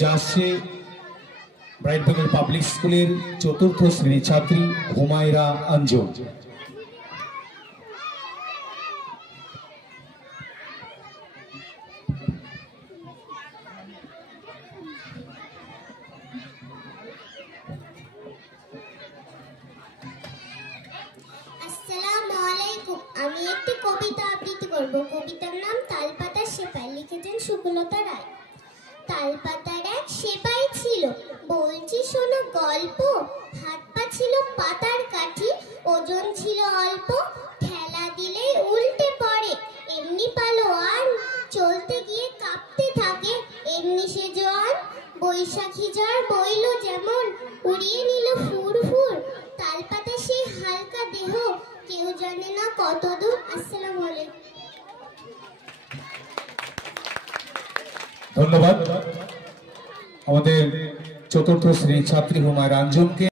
মঞ্চে আসছে bright Bengal public স্কুলের চতুর্থ শ্রেণীর ছাত্রী হুমায়রা আঞ্জুম। আসসালামু আলাইকুম। আমি একটি কবিতা আবৃত্তি করব। কবিতার নাম তালপাতার সেপাই, লিখেছেন সুকুলতা রায়। তালপাতার এক সেপাই ছিল, বলছি শোনো গল্প। হাত পা ছিল পাতার কাঠি, ওজন ছিল অল্প। ঠেলা দিলে উল্টে পড়ে, এমনি পালোয়ান। চলতে গিয়ে কাঁপতে থাকে, এমনি সে জোয়ান। বৈশাখী ঝড় বইল যেমন, উড়িয়ে নিল ফুরফুর। তালপাতা সেই হালকা দেহ, কেউ জানে না কত দূর। আসসালামু আলাইকুম। ধন্যবাদ আমাদের চতুর্থ শ্রেণীর ছাত্রী হুমায়রা আঞ্জুমকে।